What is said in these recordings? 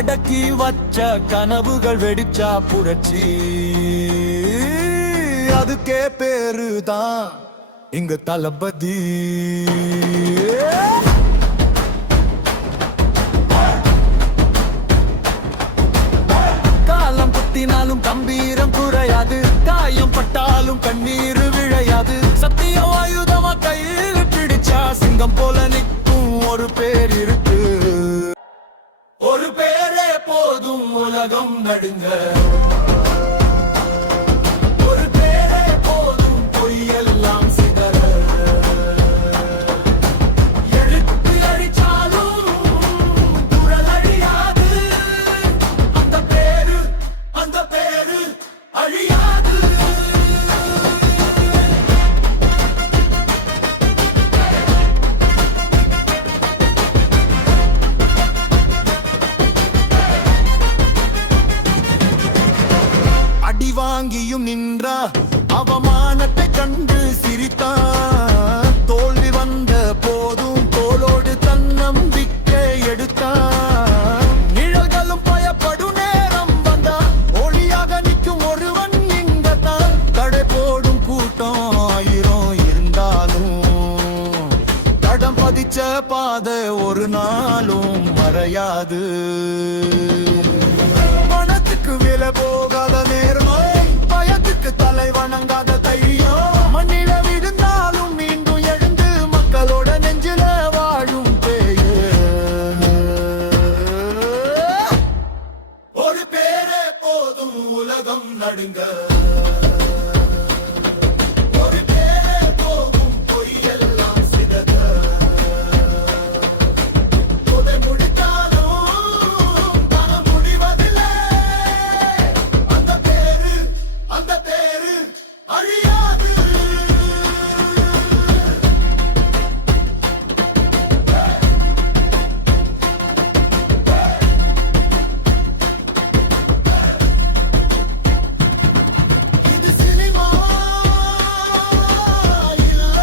அடக்கி வச்ச கனவுகள் வெடிச்சா புரட்சி. அதுக்கே பேருதான் இங்க தளபதி. காலம் குத்தினாலும் கம்பீரம் குறையாது, காயம் பட்டாலும் கண்ணீர் விழையாது. சத்திய ஆயுதமா கையில் பிடிச்சா சிங்கம் போல நிற்கும் ஒரு பேர் இருக்கு. ஒரு பேரே போதும் உலகம் நடுங்க. ஒரு பேரே போதும் பொய்யெல்லாம் சிதற. எடுத்து அடிச்சாலும் குரல் அழியாது. அந்த பேரு அழியாது. அடி வாங்கியும் நின்றா, அவமானத்தை கண்டு சிரித்தான். தோல்வி வந்த போதும் தோளோடு தன்னம்பிக்கை எடுத்தான். நிழல்களும் பயப்படும் நேரம் வந்தா, ஒளியாக நிற்கும் ஒருவன் இங்கத்தான். தடை போடும் கூட்டம் ஆயிரம் இருந்தாலும் தடம் பதிச்ச பாதை ஒரு நாளும் மறையாது. மனத்துக்கு விலை போகாத நேர்மை, பயத்துக்கு தலை வணங்காத தைரியம். மண்ணில விழுந்தாலும் மீண்டும் எழுந்து மக்களோட நெஞ்சில வாழும் பேரு. ஒரு பேரே போதும் உலகம் நடுங்க. ஒரு பேரே போதும் பொய்யெல்லாம் சிதற. புதை முடித்தாலும் தனம் முடிவதில்லை. அந்த பேரு அழியாது. இது சினிமா இல்ல,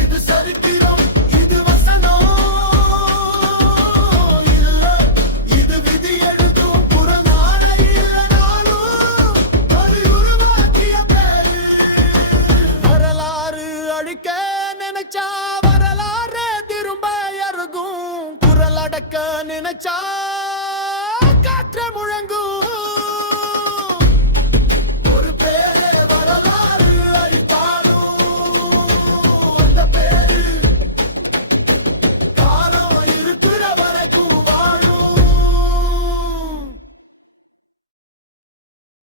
இது சரித்திரம். இது வசனம் இல்ல, இது விதி எழுதும் புறநாள இல்லனாலும் ஒரு உருவாக்கிய பேரு. வரலாறு அழிக்க நினைச்சா வரலாறு திரும்ப அருகும். குரல் அடக்க நினைச்சா காற்று முழங்கும்.